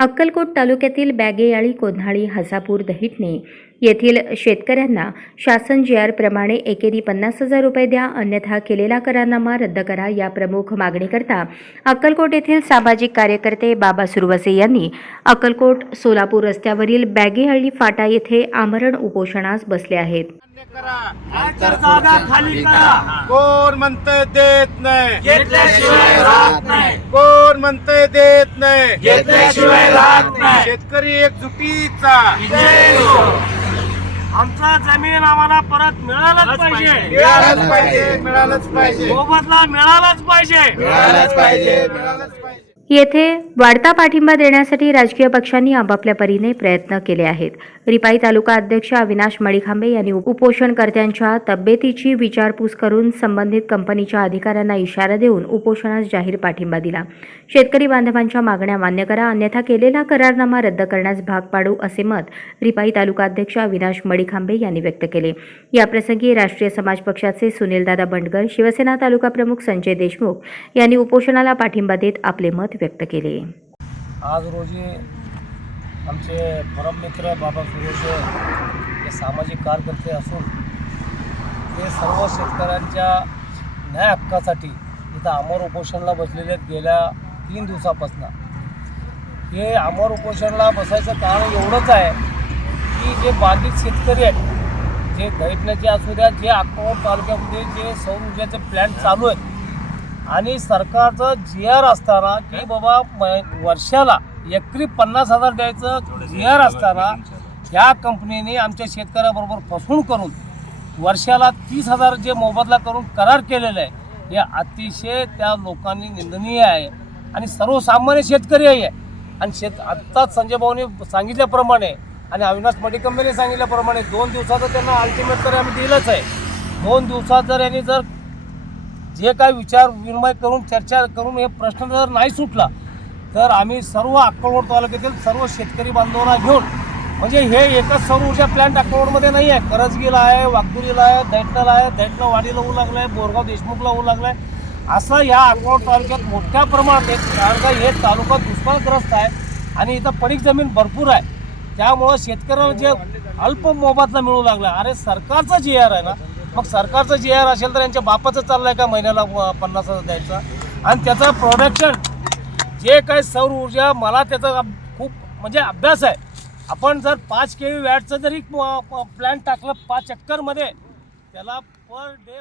अक्कलकोट तालुक्यातील बॅगेयाळी कोन्हाळी हसापूर दहिटणे येथील शेतकऱ्यांना शासन जी आर प्रमाणे एकेरी पन्नास हजार रुपये द्या अन्यथा केलेला करारनामा रद्द करा या प्रमुख मागणीकरता अक्कलकोट येथील सामाजिक कार्यकर्ते बाबा सुरवसे यांनी अक्कलकोट सोलापूर रस्त्यावरील बॅगेहळ्ळी फाटा येथे आमरण उपोषणास बसले आहेत. कोण देत नाही घेतल्याशिवाय राहत नाही कोण म्हणतंय देत नाही. घेतल्याशिवाय राहत नाही. शेतकरी एकजुटीचा. जय हो. आमचा जमीन आम्हाला परत मिळालंच पाहिजे. मिळालंच पाहिजे मिळालंच पाहिजे. मोबदला मिळालाच पाहिजे. मिळालंच पाहिजे. मिळालंच पाहिजे. येथे वाढता पाठिंबा देण्यासाठी राजकीय पक्षांनी आपापल्या परीने प्रयत्न केले आहेत. रिपाई तालुका अध्यक्ष अविनाश मळीखांबे यांनी उपोषणकर्त्यांच्या तब्येतीची विचारपूस करून संबंधित कंपनीच्या अधिकाऱ्यांना इशारा देऊन उपोषणास जाहीर पाठिंबा दिला. शेतकरी बांधवांच्या मागण्या मान्य करा अन्यथा केलेला करारनामा रद्द करण्यास भाग पाडू असे मत रिपाई तालुका अध्यक्ष अविनाश मळीखांबे यांनी व्यक्त केले. याप्रसंगी राष्ट्रीय समाज पक्षाचे सुनीलदादा बंडगर शिवसेना तालुका प्रमुख संजय देशमुख यांनी उपोषणाला पाठिंबा देत आपले मत व्यक्त केले. आज रोजी आमचे परममित्र बाबा सुरेश हे सामाजिक कार्यकर्ते असून ते सर्व शेतकऱ्यांच्या न्याय हक्कासाठी इथं अमर उपोषणला बसलेले आहेत गेल्या तीन दिवसापासून. हे अमर उपोषणला बसायचं कारण एवढंच आहे की जे बाधित शेतकरी आहेत जे दैटण्याचे असू द्या जे अक्कोट तालुक्यामध्ये जे सौर ऊर्जाचे प्लॅन्ट चालू आहेत आणि सरकारचं जी आर असताना की बाबा म- वर्षाला एकरी पन्नास हजार द्यायचं आर असताना ह्या कंपनीने आमच्या शेतकऱ्याबरोबर फसवणूक करून वर्षाला तीस हजार जे मोबदला करून करार केलेला आहे हे अतिशय त्या लोकांनी निंदनीय आहे आणि सर्वसामान्य शेतकरी आहे. आणि शेत आत्ताच संजय भाऊने सांगितल्याप्रमाणे आणि अविनाश मडिकंबेने सांगितल्याप्रमाणे दोन दिवसाचं त्यांना अल्टिमेट तर आम्ही दिलंच आहे. दोन दिवसात जर यांनी जर जे काय विचार विनिमय करून चर्चा करून हे प्रश्न जर नाही सुटला तर आम्ही सर्व अक्कलकोट तालुक्यातील सर्व शेतकरी बांधवांना घेऊन म्हणजे हे एकच सौर ऊर्जा प्लॅन्ट अक्कलकोटमध्ये नाही आहे. करजगीला आहे वागदुरीला आहे दैटणाला आहे दैटणं वाडीला होऊ लागलं आहे बोरगाव देशमुखला होऊ लागलं आहे असं या अक्कलकोट तालुक्यात मोठ्या प्रमाणात आहे कारण का हे तालुका दुष्काळग्रस्त आहे आणि इथं पडीक जमीन भरपूर आहे. त्यामुळं शेतकऱ्याला जे अल्प मोबदला मिळू लागला अरे सरकारचं जी आर आहे ना मग सरकारचं जी आर असेल तर यांच्या बापाचं आहे का महिन्याला पन्नास हजार द्यायचा? आणि त्याचं प्रोडक्शन जे काय सौर ऊर्जा मला त्याचा खूप म्हणजे अभ्यास आहे. आपण जर पाच के व्ही वॅटचं जरी प्लॅन टाकलं पाच चक्करमध्ये त्याला पर डे